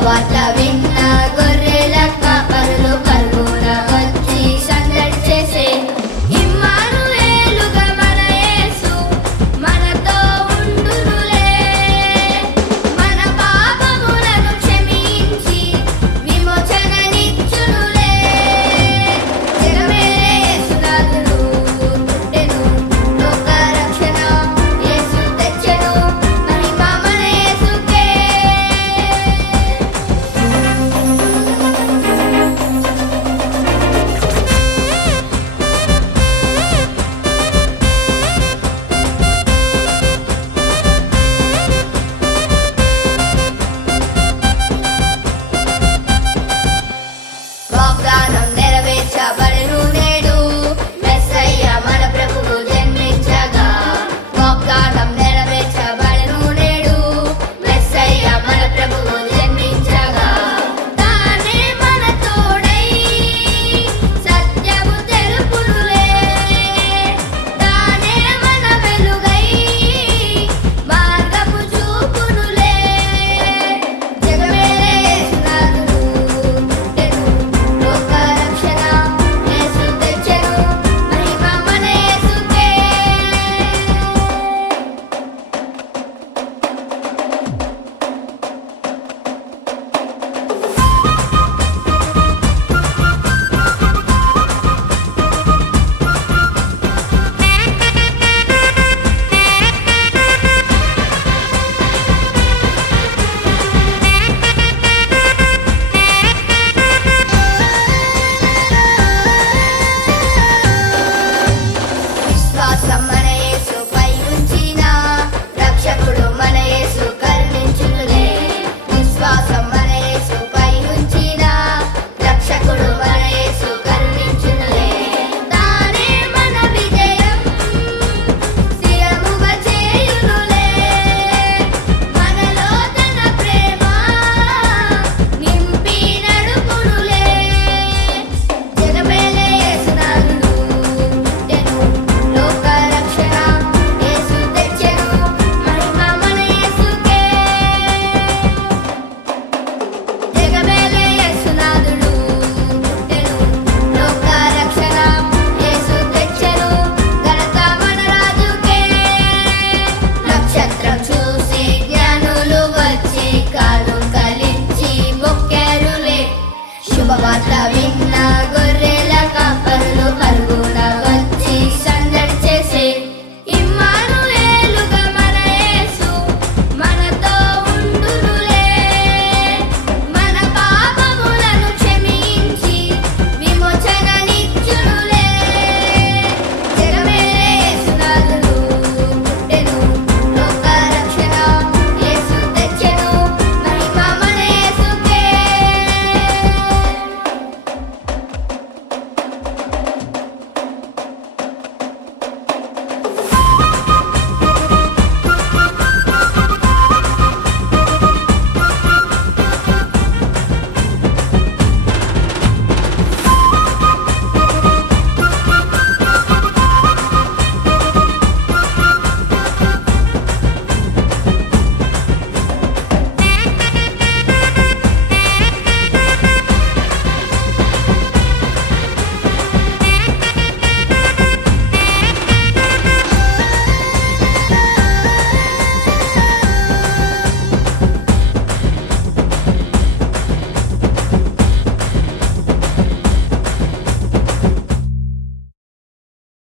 శుభవార్త విన్న గొర్రెల కాపరులు కరుగున వచ్చి సందడి చేసే ఇమ్మానుయేలుగా మన యేసు మనతో ఉండునులే. మన పాపములను క్షమించి విమోచననిచ్చునులే. జగమేలే యేసునాథుడు పుట్టెను, లోక రక్షణ యేసు తెచ్చెను, మహిమ మన యేసుకే. వాగ్దానం నెరవేర్చబడెను నేడు, మెస్సయ్య మన ప్రభువు జన్మించగా. వాగ్దానం నెరవేర్చబడెను నేడు, మెస్సయ్య మన ప్రభువు జన్మించగా. తానే మన తోడై సత్యము తెలుపునులే. తానే మన వెలుగై మార్గము చూపునులే. జగమేలే యేసునాథుడు పుట్టెను, లోక రక్షణ యేసు తెచ్చెను, మహిమ మన యేసుకే. విశ్వాసం మన యేసుపై ఉంచిన రక్షకుడు మన యేసు కరుణించునులే. విశ్వాసం